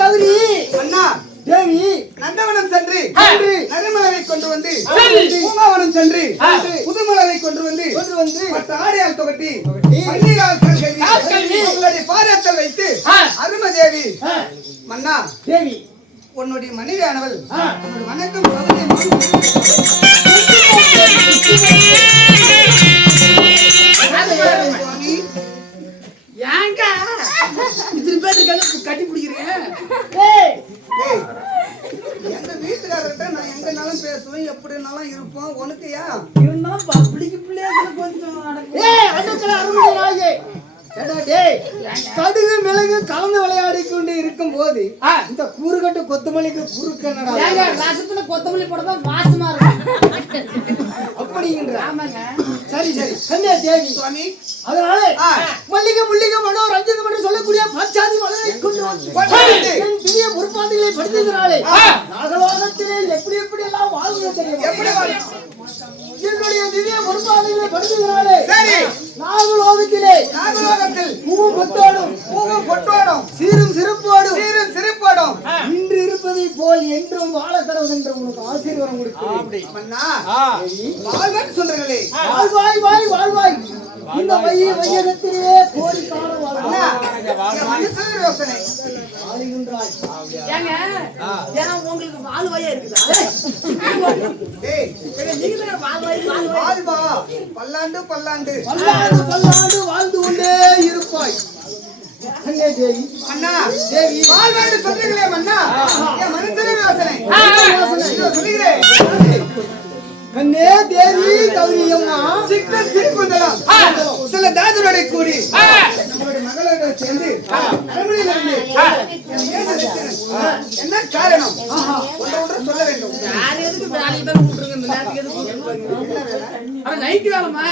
கௌரி அண்ணா தேவி நந்தவனம் சென்று நறுமலரை கொண்டு வந்து பூங்காவனம் சென்று புதுமலரை கொண்டு வந்து மற்ற ஆடையால் துவட்டி பன்னீரால் உங்களுடைய பாதத்தில் வைத்து அருமதேவி மன்னா தேவி உன்னுடைய மனைவியானவள் வணக்கம் ஏங்க இத்தனை பேர் கட்டி பிடிக்கிறேன் எங்க வீட்டுக்காரர்கிட்ட நான் எங்கனாலும் பேசுவேன் எப்படினாலும் இருப்போம் உனக்கு ஏன் இருந்தாலும் பப்ளிக்கு பிள்ளைங்க கொஞ்சம் கடுகு மிளகு கலந்து விளையாடி கொண்டு இருக்கும் போது இந்த கூறுகட்டு கொத்தமல்லிக்கு குறுக்கனடா ரசத்துல கொத்தமல்லி போடதான் வாசமா இருக்கும் அப்படிங்கிற ஆமாங்க சரி சரி கன்னியா தேவி சுவாமி அதனால மல்லிகை முள்ளிகை மனோ ரஞ்சிதம் என்று சொல்லக்கூடிய பச்சாதி மலரை கொண்டு வந்து என் திவ்ய முற்பாதைகளை படித்ததினாலே நாகலோகத்திலே எப்படி எப்படி எல்லாம் வாழ்வது தெரியும் என்னுடைய திவ்ய முற்பாதைகளை படித்ததினாலே நாகலோகத்தில் பூவும் பொட்டோடும் சீரும் சிறப்போடும் இன்று இருப்பதை போல் என்றும் வாழ தருவது என்று உனக்கு ஆசீர்வாதம் கொடுக்கிறேன். சொல்றீங்களே வாழ்வாய் இந்த வையகத்திலே கோடி காலம் உங்களுக்கு வாழ்வாயா இருக்குதா பல்லாண்டு பல்லாண்டு வாழ்ந்து கொண்டே இருப்பாய். அண்ணா தேவி வாழ்வாண்டு சொல்றீங்களே அண்ணா என் மனசுல யோசனை சொல்லுகிறேன். கண்ணே தேவி கௌரியம்மா சிக்கன் சிரிப்புந்தலாம் சில தாதுரோட கூடி நம்மளுடைய மகளோட சேர்ந்து என்ன காரணம் ஒன்று சொல்ல வேண்டும். நைட்டு வேலைமா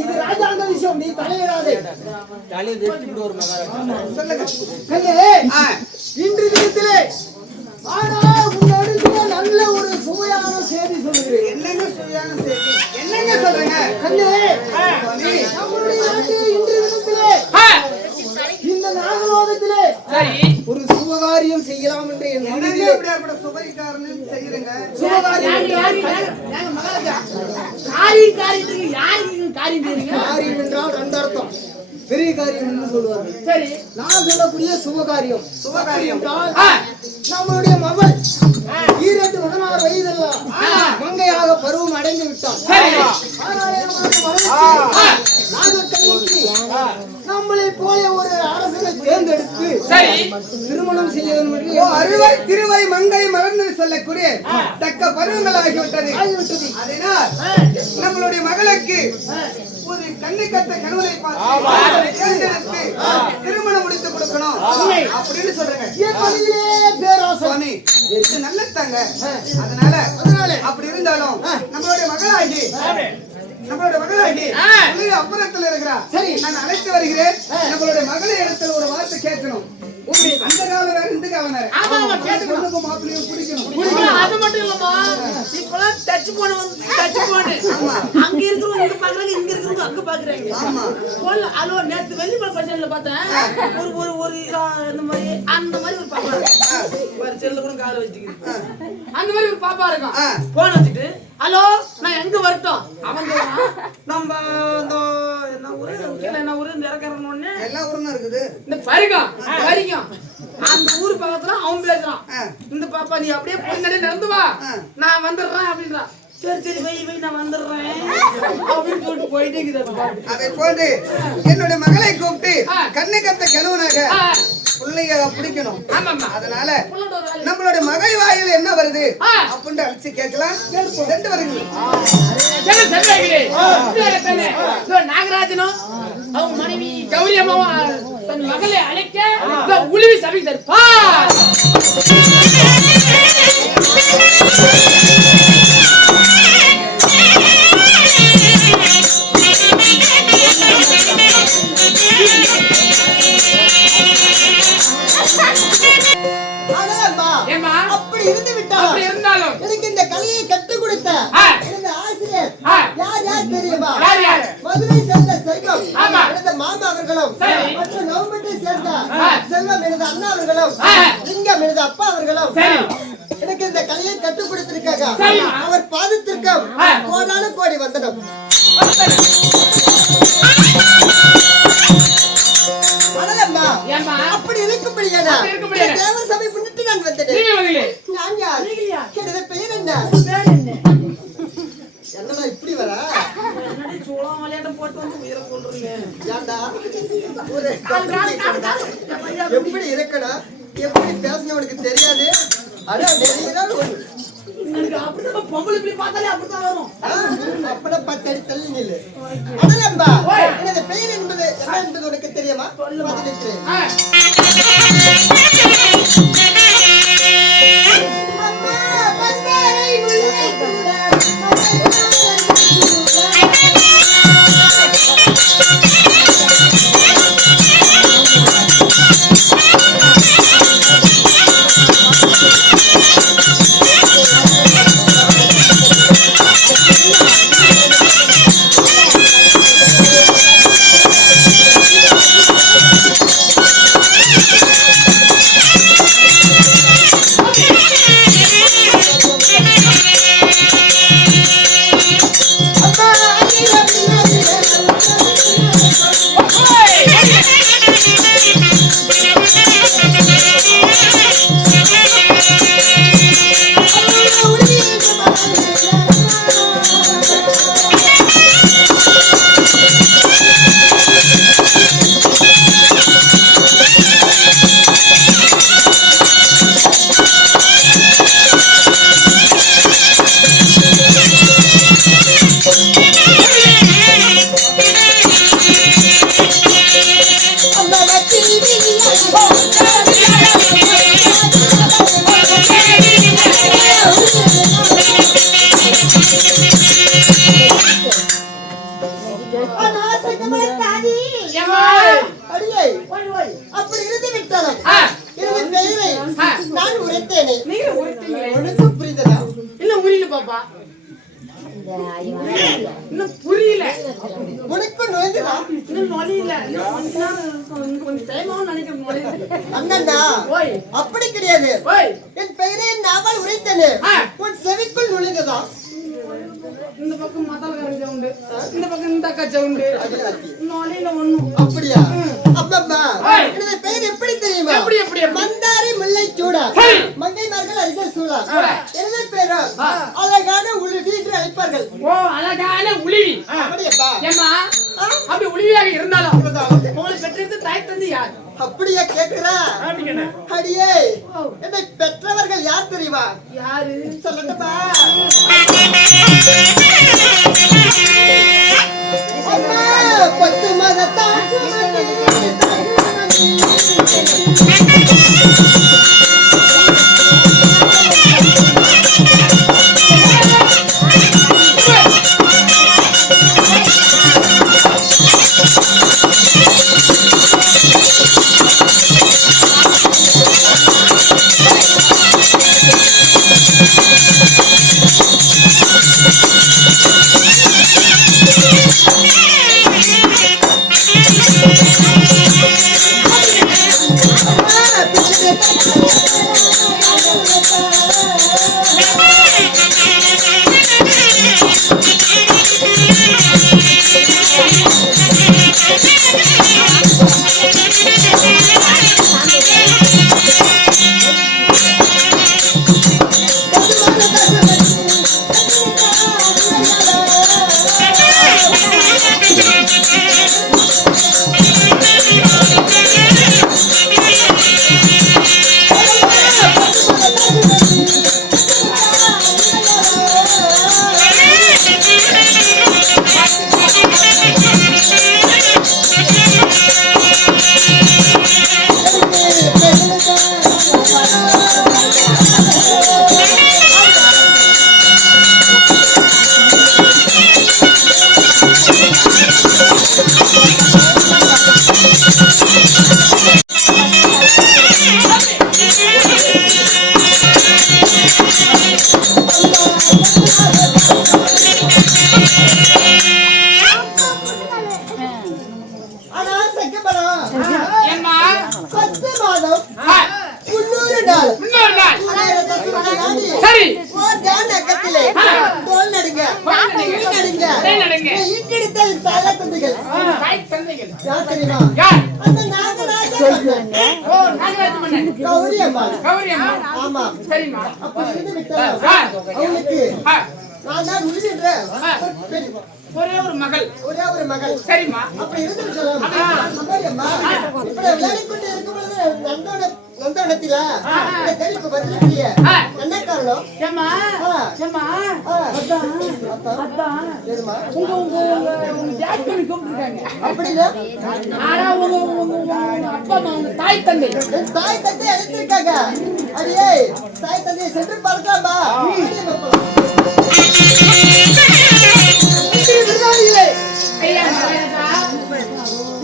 இது ராஜாங்க விஷயம் நீ தலையிடாதே கண்ணே இன்று தினத்திலே ஆனா உன்னோட நல்ல ஒரு சுவையான செய்தி சொல்லுகிறேன். என்னங்க சுவையான செய்தி என்னங்க சொல்றீங்க கண்ணே நம்முடைய நாட்டு இன்று தினத்திலே இந்த நாகலோகத்திலே ஒரு சுபகாரியம் செய்யலாம் என்று என் மனதிலே எப்படியாப்பட்ட சுபகாரியம் செய்யுங்க. காரியம் என்றால் ரெண்டு அர்த்தம். பெரிய காரியம் என்று சொல்லுவார்கள். சரி நான் சொல்லக்கூடிய சுபகாரியம் என்றால் நம்மளுடைய மகள் 16 வயதெல்லாம் மங்கையாக பருவம் அடைந்து விட்டான். நம்மளை போல ஒரு அரசனை தேர்ந்தெடுத்து திருமணம் செய்ய வேண்டும். அறுவாய் திருவாய் மங்கை மலர்ந்து சொல்லக்கூடிய தக்க பருவங்கள் ஆகிவிட்டது. அதனால் நம்மளுடைய மகளுக்கு ஒரு கண்ணை கத்த கணவனை பார்த்து தேர்ந்தெடுத்து திருமணம் முடித்து கொடுக்கணும் அப்படின்னு சொல்றேன். சுவாமி இது நல்லதாங்க. அதனால அப்படி இருந்தாலும் நம்மளுடைய மகளாகி அப்புறத்தில் இருக்கிறா. நான் அழைத்து வருகிறேன். நம்மளுடைய மகளை இடத்துல ஒரு வார்த்தை கேட்கணும். அந்த காலம் வேற இந்த காலம் வேற. மாப்பிள்ளையும் பிடிக்கணும். அது மட்டும் இல்லம்மா இப்பெல்லாம் டச் போன அங்க இருக்கிறவங்க இங்க பாக்குறாங்க, இங்க இருக்கிறவங்க அங்க பாக்குறாங்க. அலோ நேத்து வெள்ளிமலை பஸ்டாண்ட்ல பார்த்தேன் ஒரு ஒரு இந்த மாதிரி அந்த மாதிரி ஒரு பாப்பா ஒரு செல்ல கூட கால வச்சுக்கிது. அந்த மாதிரி ஒரு பாப்பா இருக்கும். போன வச்சுட்டு ஹலோ நான் எங்க வரட்டும் அவன் நம்ம என்ன ஊரு நிறக்கறன்னு எல்லா ஊரும் இருக்குது. இந்த வரிக்கும் அந்த ஊர் பக்கத்துல அவன் பேசுறான். இந்த பாப்பா நீ அப்படியே பொண்ணு நடந்து வா நான் வந்துடுறேன் அப்படின்றான். சரி வை நான் வந்துடுறேன் அப்படின்னு சொல்லிட்டு போயிட்டே இருக்குது. அதை போட்டு என்னுடைய மகளை கூப்பிட்டு கண்ணை கத்த கணவனாக பிள்ளைய பிடிக்கணும். அதனால நம்மளுடைய மகை வாயில் என்ன வருது அப்படின்னு அழைச்சு கேட்கலாம். சென்று வருகிறேன். நாகராஜனும் அவங்க மனைவி கௌரி அம்மாவும் தன் மகளை அழைக்க உளிவி சபை தருப்பா. அப்படி இருந்து விட்டாலும் எனக்கு இந்த கலையை கற்றுக் கொடுத்த ஆசிரியர் யார் தெரியுமா? மதுரை சேர்ந்த செல்வம் எனது மாமா அவர்களும் மற்றும் நவம்பட்டை சேர்ந்த செல்வம் எனது அண்ணா அவர்களும் லிங்கம் எனது அப்பா அவர்களும் எனக்கு இந்த கலையை கற்றுக் கொடுத்திருக்காங்க. அவர் பாதத்திற்கும் கோடான கோடி வந்தனம். அப்படி இருக்கும்படியானா தேவ சபை முன்னிட்டு நான் வந்தேன். நான் யார்? எனது பெயர் என்ன? என்னடா இப்படி வரா? என்னடி சோளம் விளையாட்டம் போட்டு வந்து உயிரை கொல்றீங்க? ஏன்டா? எப்படி இருக்கணும், எப்படி பேசணும் உனக்கு தெரியாது. அட எனக்கு அப்படிதான் பொம்பளை இப்படி பார்த்தாலே அப்படிதான் வரும். அப்பட பத்தடி தள்ளி நில்லு. அடலம்பா, எனது பெயர் என்பது என்ன என்பது உனக்கு தெரியுமா? பதினெட்டு. அம்மா பந்தாரை முல்லை கூட அப்படி இருந்து விட்டாலும் எனது பெயரை நான் உரைத்தேனே. உனக்கு புரிந்ததா? இல்ல புரியல பாப்பா, இன்னும் புரியல. உனக்கு நுழைந்ததா? இன்னும் நுழையல. கொஞ்சம் டைம் ஆகும் நினைக்கிறேன். அண்ணா அப்படி கிடையாது. என் பெயரை நாமல் உரைத்தேனே, உன் செவிக்குள் நுழைந்ததா? இந்த பக்கம் மத்தாலக்காரன் சவுண்டு, இந்த பக்கம் இந்த அக்கா சவுண்டு, நுழையில ஒண்ணும். அப்படியா? அப்பப்பா எனது பெயர் எப்படி தெரியுமா? மந்தாரி முல்லை சூடா, மங்கைமார்கள் அருகே சூடா. எனது பேரு அழகான உழுவி என்று அழைப்பார்கள். ஓ, அழகான உழுவி. அப்படியாப்பா? ஏமா அப்படி உழுவியாக இருந்தாலும் உங்களை பெற்றிருந்து தாய் தந்து யார்? அப்படியா கேக்குறா? அடியே, என்னை பெற்றவர்கள் யார் தெரியுமா? யாரு சொல்லட்டுமா? அம்மா 10 மாதத்தான் நேரத்திலே தோல் நடுங்க நடுங்க ஈட்டெடுத்த தாய் தந்தைகள் யார் தெரியுமா? அந்த நாகராஜ கௌரி அம்மா. ஆமா அப்படி இருந்து விட்டால் அவளுக்கு நான் தான் உறுதின்றேன். ஒரே ஒரு மகள் சரிம்மா அப்படி இருந்து அம்மா இப்படி விளையாடிக் கொண்டு இருக்கும் பொழுது நந்தவனத்தில தெரிப்பு பதிலிய என்ன காரணம்? ஏம்மா அதான் உங்க ஜாக்கி கூப்பிட்டுருக்காங்க. அப்படின்னா ஆனா உங்க அப்பா அம்மா உங்க தாய் தந்தை அழைத்திருக்காங்க. அடியே தாய் தந்தையை சென்று பார்க்கலாமா?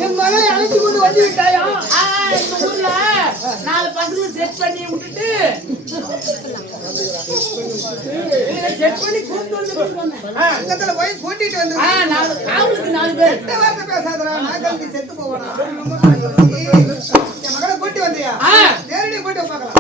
என் மகளை அழைத்து கொண்டு வந்து விட்டாயா? இந்த ஊர்ல 4 பசங்க செட் பண்ணி விட்டுட்டு செட் பண்ணி கூப்பிட்டு வந்து பக்கத்துல போய் கூட்டிட்டு வந்து அவங்களுக்கு 4 பேர் எந்த வார்த்தை பேசாதடா நாங்களுக்கு செத்து போவானா என் மகளை கூட்டி வந்தியா நேரடியா கூட்டி பார்க்கலாம்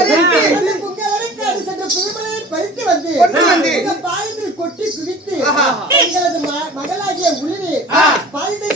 அந்த பொங்கலருக்கு அது சென்ற புதுமலையை பறித்து வந்து கொண்டு வந்து இந்த பாயத்தில் கொட்டி குவித்து எங்களது மகளாகிய உளிரி பாயத்தை